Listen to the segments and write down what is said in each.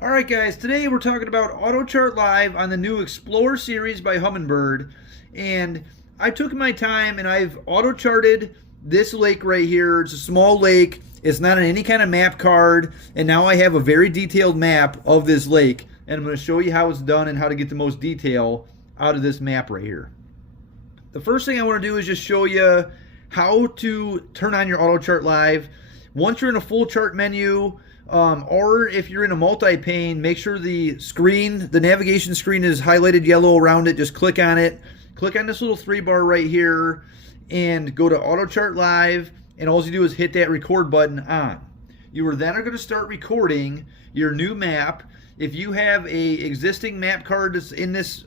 Alright guys, today we're talking about Autochart Live on the new Xplore series by Humminbird. And I took my time and I've auto-charted this lake right here. It's a small lake. It's not on any kind of map card. And now I have a very detailed map of this lake. And I'm going to show you how it's done and how to get the most detail out of this map right here. The first thing I want to do is just show you how to turn on your Autochart Live. Once you're in a full chart menu, or if you're in a multi-pane, make sure the navigation screen is highlighted yellow around it. Just click on it. Click on this little 3-bar right here and go to Autochart Live, and all you do is hit that record button on. You are then going to start recording your new map. If you have a existing map card that's in this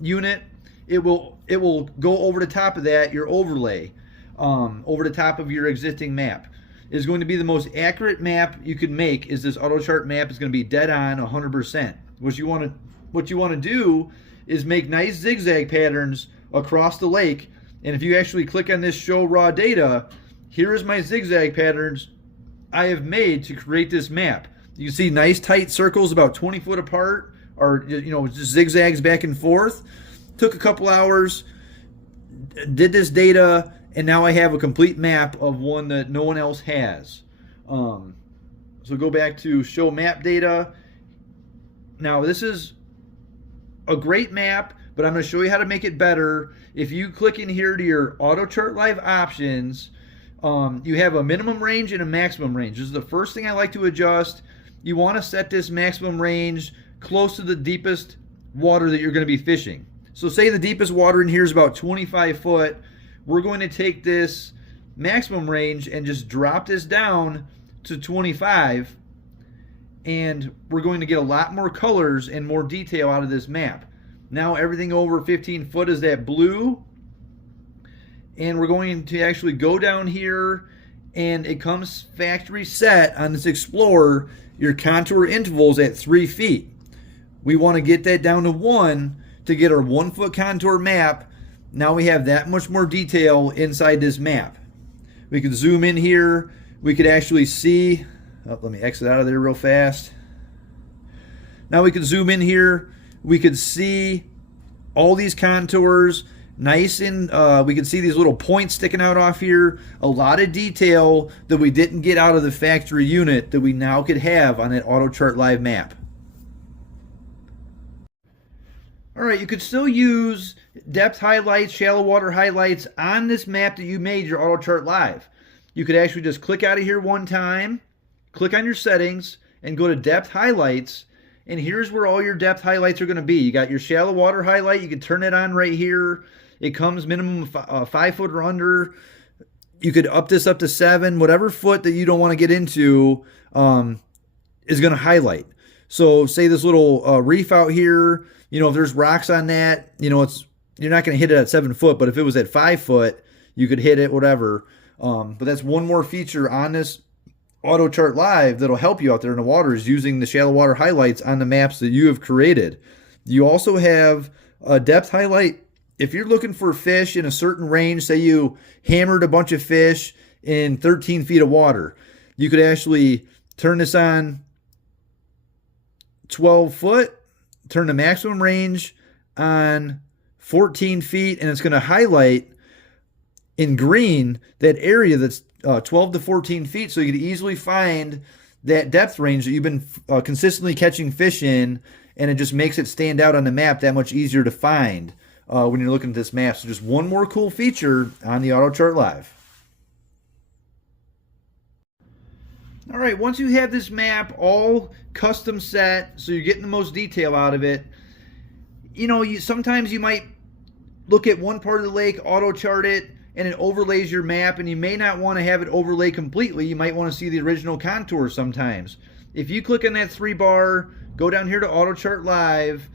unit, it will go over the top of that, your overlay, over the top of your existing map. Is going to be the most accurate map you can make. Is this Autochart map is going to be dead on 100%. What you want to do is make nice zigzag patterns across the lake. And if you actually click on this show raw data, here is my zigzag patterns I have made to create this map. You can see nice tight circles about 20 foot apart, or just zigzags back and forth. Took a couple hours, did this data, and now I have a complete map of one that no one else has. So go back to show map data. Now this is a great map, but I'm going to show you how to make it better. If you click in here to your Autochart Live options, you have a minimum range and a maximum range. This is the first thing I like to adjust. You want to set this maximum range close to the deepest water that you're going to be fishing. So say the deepest water in here is about 25 foot. We're going to take this maximum range and just drop this down to 25, and we're going to get a lot more colors and more detail out of this map. Now everything over 15 foot is that blue, and we're going to actually go down here, and it comes factory set on this Xplore. Your contour intervals at 3 feet. We want to get that down to 1 to get our 1 foot contour map. Now we have that much more detail inside this map. We could zoom in here. We could actually see, let me exit out of there real fast. Now we could zoom in here. We could see all these contours nice, and we can see these little points sticking out off here. A lot of detail that we didn't get out of the factory unit that we now could have on that Autochart Live map. Alright, you could still use depth highlights, shallow water highlights on this map that you made your Autochart Live. You could actually just click out of here one time, click on your settings, and go to depth highlights, and here's where all your depth highlights are going to be. You got your shallow water highlight. You can turn it on right here. It comes minimum 5 foot or under. You could up this up to 7. Whatever foot that you don't want to get into is going to highlight. So say this little reef out here, if there's rocks on that, you're not going to hit it at 7 foot, but if it was at 5 foot, you could hit it, whatever. But that's one more feature on this Autochart Live that'll help you out there in the water, is using the shallow water highlights on the maps that you have created. You also have a depth highlight. If you're looking for fish in a certain range, say you hammered a bunch of fish in 13 feet of water, you could actually turn this on 12 foot, turn the maximum range on 14 feet, and it's going to highlight in green that area that's 12 to 14 feet, so you could easily find that depth range that you've been consistently catching fish in, and it just makes it stand out on the map that much easier to find when you're looking at this map. So just one more cool feature on the Autochart Live. All right, once you have this map all custom set, so you're getting the most detail out of it, sometimes you might look at one part of the lake, auto chart it, and it overlays your map, and you may not want to have it overlay completely. You might want to see the original contour sometimes. If you click on that 3-bar, go down here to Autochart Live,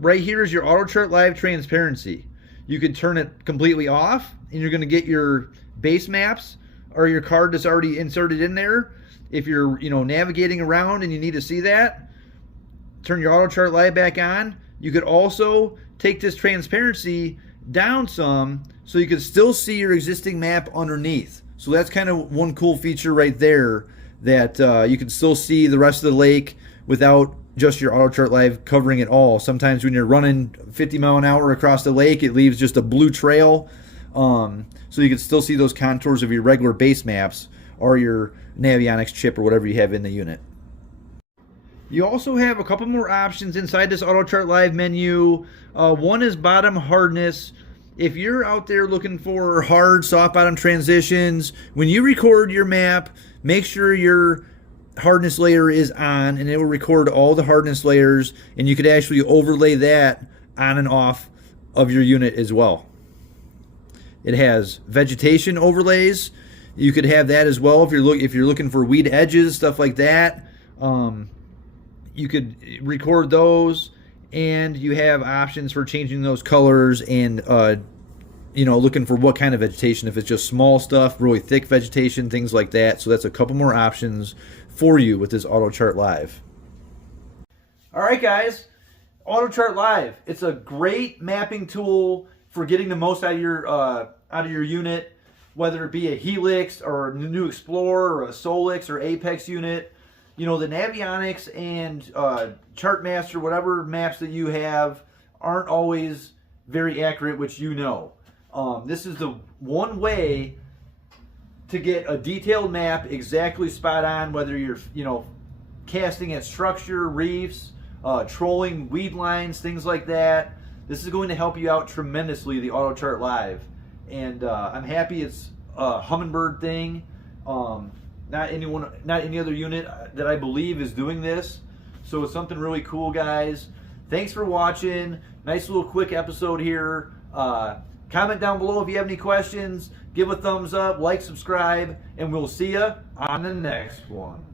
right here is your Autochart Live transparency. You could turn it completely off, and you're going to get your base maps or your card that's already inserted in there. If you're navigating around and you need to see that, turn your Autochart Live back on. You could also take this transparency down some so you can still see your existing map underneath. So that's kind of one cool feature right there that you can still see the rest of the lake without just your Autochart Live covering it all. Sometimes when you're running 50 mile an hour across the lake, it leaves just a blue trail. So you can still see those contours of your regular base maps or your Navionics chip or whatever you have in the unit. You also have a couple more options inside this Autochart Live menu. One is bottom hardness. If you're out there looking for hard soft bottom transitions, when you record your map, make sure your hardness layer is on, and it will record all the hardness layers, and you could actually overlay that on and off of your unit as well. It has vegetation overlays. You could have that as well if you're looking for weed edges, stuff like that. You could record those, and you have options for changing those colors and looking for what kind of vegetation, if it's just small stuff, really thick vegetation, things like that. So that's a couple more options for you with this Autochart Live. All right, guys, Autochart Live. It's a great mapping tool for getting the most out of your unit, whether it be a Helix or a new Xplore or a Solix or Apex unit. The Navionics and Chartmaster, whatever maps that you have, aren't always very accurate, which this is the one way to get a detailed map exactly spot on, whether you're, casting at structure, reefs, trolling weed lines, things like that. This is going to help you out tremendously, the Autochart Live. And I'm happy it's a Humminbird thing. Not any other unit that I believe is doing this. So it's something really cool, guys. Thanks for watching. Nice little quick episode here. Comment down below if you have any questions. Give a thumbs up, like, subscribe, and we'll see you on the next one.